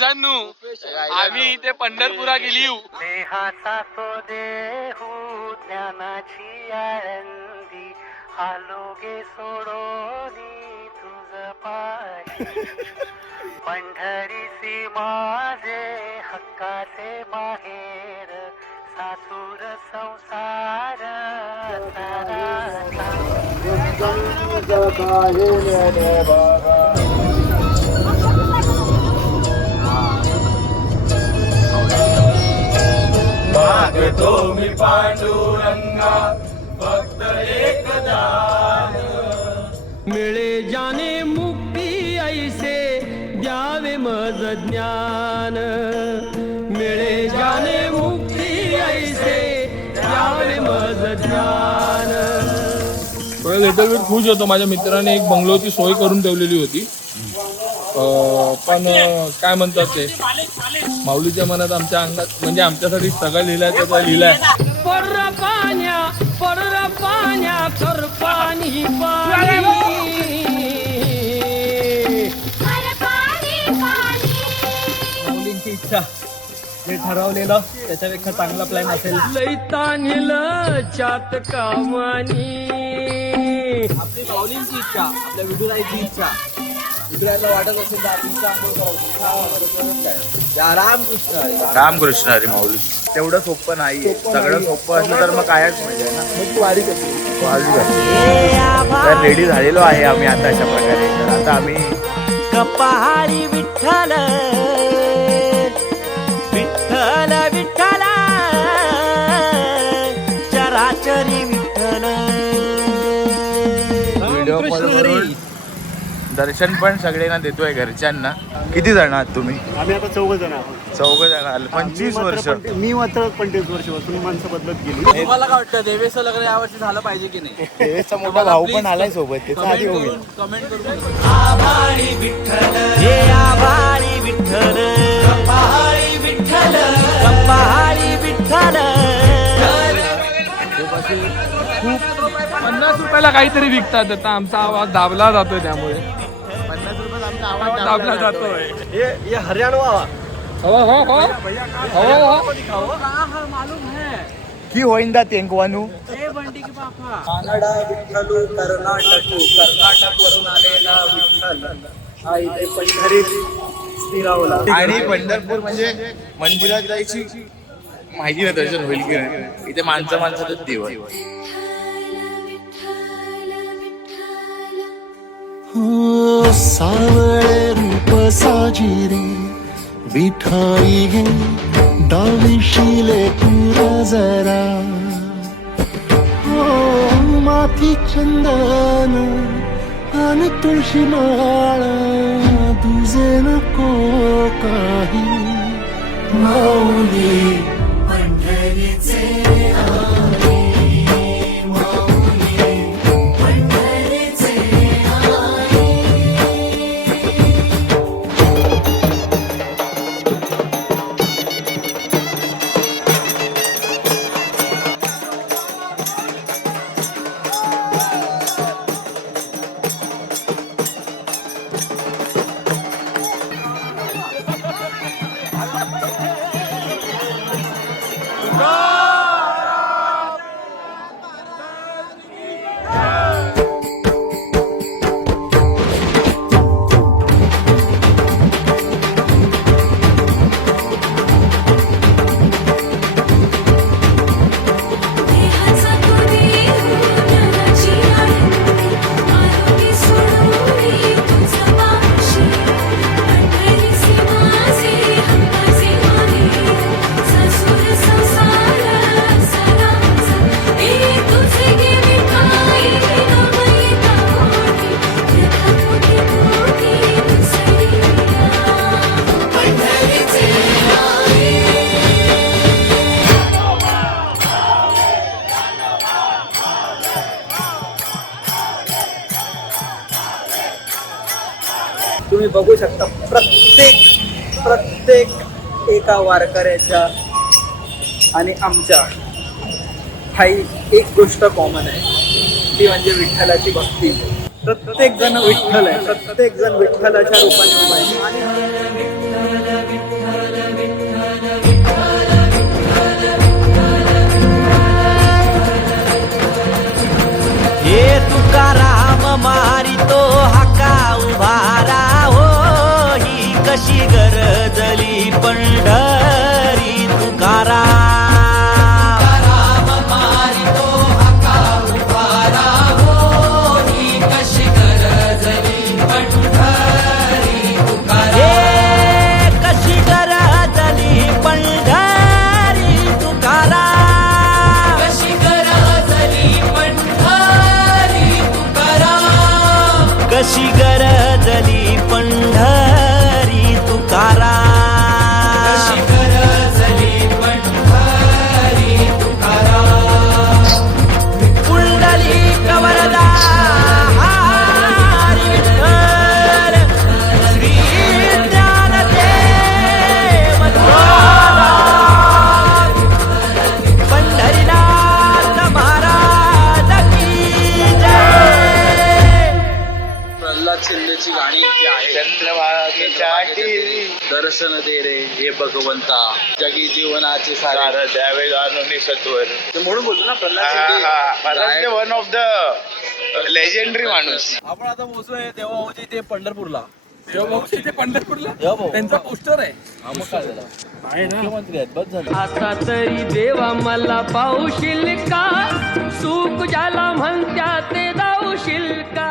मित्रांनो आम्ही इथे पंढरपुरा गेली देहाचा तो देहू ज्ञानाची आळंदी आलोगे सोडोनी तुझ पाय पंढरीसी माझे हक्काचे माहेर सासुर संसार मागतो मी पांडुरंगा फक्त एक दान मिळे जाने मुक्ती ऐसे द्यावे मज ज्ञान मिळे जाने मुक्ती ऐसे द्यावे मज ज्ञान. लिटल बिट खुश होतो. माझ्या मित्राने एक बंगलोची सोय करून ठेवलेली होती, पण काय म्हणतात ते माऊलीच्या मनात आमच्या अंगात म्हणजे आमच्यासाठी सगळं लिहिलंय त्याचा लिहिलंय. पर पाण्या कर पाणी माऊलींची इच्छा जे ठरवलेलं त्याच्यापेक्षा चांगला प्लॅन असेल. लैतानील चात कामानी आपली माऊलींची इच्छा, आपल्या विठुरायाची इच्छा, विठुरायाला वाटत असेल तर आपण आंघोळ करावं. रामकृष्ण हरी. रामकृष्ण हरी माऊली. तेवढं सोपं नाहीये. सगळं सोपं असलं तर मग कायच म्हणजे ना. वारी करते. तर रेडी झालेलो आहे आम्ही आता अशा प्रकारे. तर आता आम्ही कपाळी विठ्ठल विठ्ठल विठ्ठल चराचरी विठ्ठल. व्हिडिओ कॉल करून दर्शन पण सगळ्यांना देतोय घरच्यांना. किती जण आहात तुम्ही? आम्ही आता 4 जण आहोत. 4 जण आले. 25 वर्ष. मी मात्र 25 वर्षापासून माणसं बदलत गेली. तुम्हाला काय वाटतं देवेचं लग्न यावर्षी झालं पाहिजे की नाही? देवेचा मोठा भाऊ पण आलाय सोबत. त्याचा आधी होईल. कमेंट करून आभाळी विठ्ठल हे आभाळी विठ्ठल कपाळी विठ्ठल कपाळी विठ्ठल. खूप 50 रुपयाला काहीतरी विकतात. आता आमचा आवाज दाबला जातोय, त्यामुळे 50 रुपयात आमचा आवाज दाबला जातोय. ये हरियाणा हो हो हो हो हो. की होईंदा तेंकवानू. कानडा विठ्ठलू कर्नाटक वरून आलेला विठ्ठल हा इथे पंढरीत स्थिरावला. आणि पंढरपूर म्हणजे मंदिरात जायची माहिती नाही दर्शन होईल की नाही. इथे माणसातच देव आहे. सावळे रूप साजिरे विठाई घे डाविशिले पुरा जरा माथी चंदन आणि तुळशी माळ तुझे नको काही माऊली पंढरीचे तुम्ही बघू शकता प्रत्येक एका वारकऱ्याच्या आणि आमच्या हाही एक गोष्ट कॉमन आहे, ती म्हणजे विठ्ठलाची भक्ती. प्रत्येक जण विठ्ठल आहे, प्रत्येक जण विठ्ठलाच्या रूपाने उभा आहे. तुकाराम मारितो हाका उभारा हो ही कशी गरजली पंढरी तुकाराम कशी गरजली पंढरी तुकाराम कशी गरजली पंढरी तुकाराम पुंडलिक वरदा हरी विठ्ठल श्री ज्ञानदेव तुकाराम पंढरीनाथ महाराज की जय. प्रल्हाद शिंदेची गाणी जी आहेत चंद्रभागेच्या टीव्ही दर्शन दे रे हे भगवंता जगी जीवनाचे सारे सारं द्यावे जाणून सत्वर ते म्हणून बोलतो ना Pralhad Shinde one of the legendary माणूस. आपण आता पोहोचलोय देवाभाऊच्या इथे पंढरपूरला. देवभाऊच्या इथे पंढरपूरला देवभाऊ त्यांचा पोस्टर आहे. मग काय झालं आहे ना मुख्यमंत्री आहेत बस झालं. आता तरी देवा मला पाहूशील का सुख ज्याला म्हणत्या ते जाऊशील का